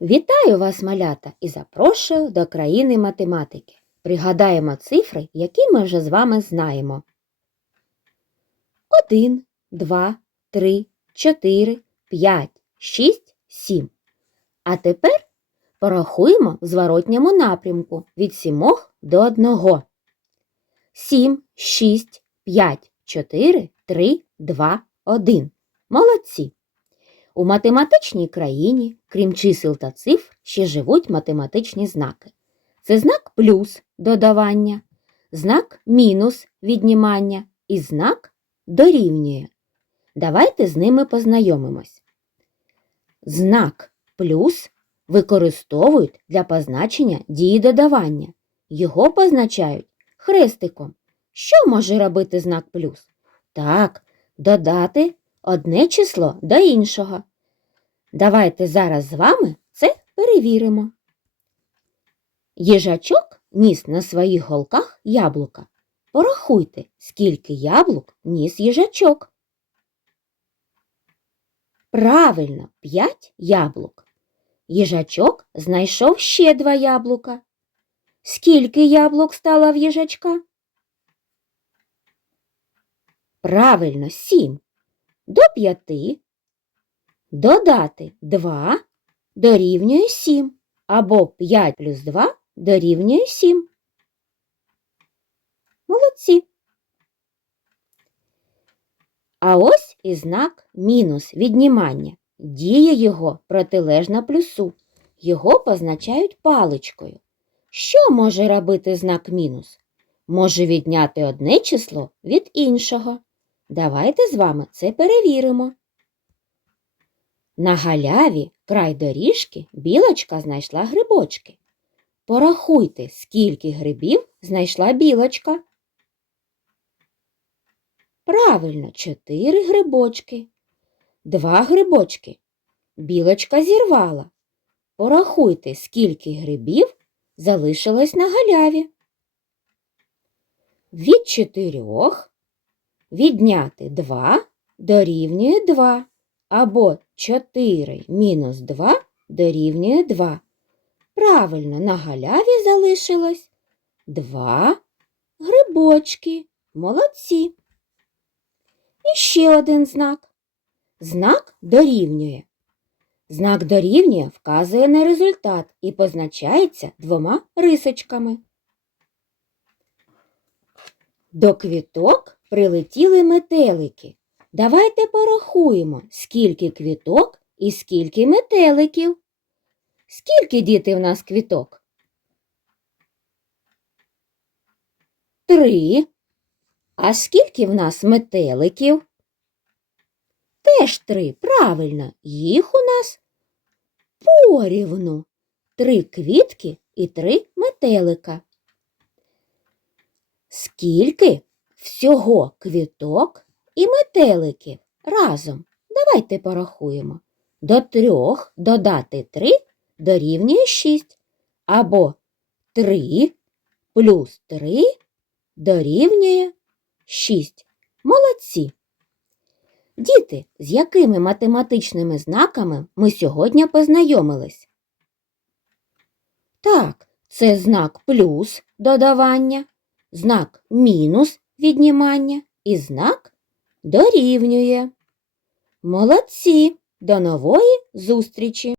Вітаю вас, малята, і запрошую до країни математики. Пригадаємо цифри, які ми вже з вами знаємо. 1, 2, 3, 4, 5, 6, 7. А тепер порахуємо в зворотньому напрямку від 7 до 1. 7, 6, 5, 4, 3, 2, 1. Молодці! У математичній країні, крім чисел та цифр, ще живуть математичні знаки. Це знак плюс додавання, знак мінус віднімання і знак дорівнює. Давайте з ними познайомимось. Знак плюс використовують для позначення дії додавання. Його позначають хрестиком. Що може робити знак плюс? Так, додати одне число до іншого. Давайте зараз з вами це перевіримо. Їжачок ніс на своїх голках яблука. Порахуйте, скільки яблук ніс їжачок. Правильно, п'ять яблук. Їжачок знайшов ще два яблука. Скільки яблук стало в їжачка? Правильно, сім. До п'яти додати 2 дорівнює 7, або 5 плюс 2 дорівнює 7. Молодці. А ось і знак мінус віднімання. Діє його протилежна плюсу. Його позначають паличкою. Що може робити знак мінус? Може відняти одне число від іншого. Давайте з вами це перевіримо. На галяві край доріжки білочка знайшла грибочки. Порахуйте, скільки грибів знайшла білочка. Правильно, чотири грибочки. Два грибочки. Білочка зірвала. Порахуйте, скільки грибів залишилось на галяві. Від чотирьох відняти два дорівнює два або 4 мінус 2 дорівнює 2. Правильно, на галяві залишилось 2 грибочки. Молодці. І ще один знак. Знак дорівнює. Знак дорівнює вказує на результат і позначається двома рисочками. До квіток прилетіли метелики. Давайте порахуємо, скільки квіток і скільки метеликів. Скільки діти в нас квіток? Три. А скільки в нас метеликів? Теж три. Правильно, їх у нас порівну. Три квітки і три метелика. Скільки всього квіток і метеликів разом? Давайте порахуємо. До трьох додати три дорівнює шість. Або три плюс три дорівнює шість. Молодці. Діти, з якими математичними знаками ми сьогодні познайомились? Так, це знак плюс додавання, знак мінус віднімання і знак дорівнює. Молодці! До нової зустрічі!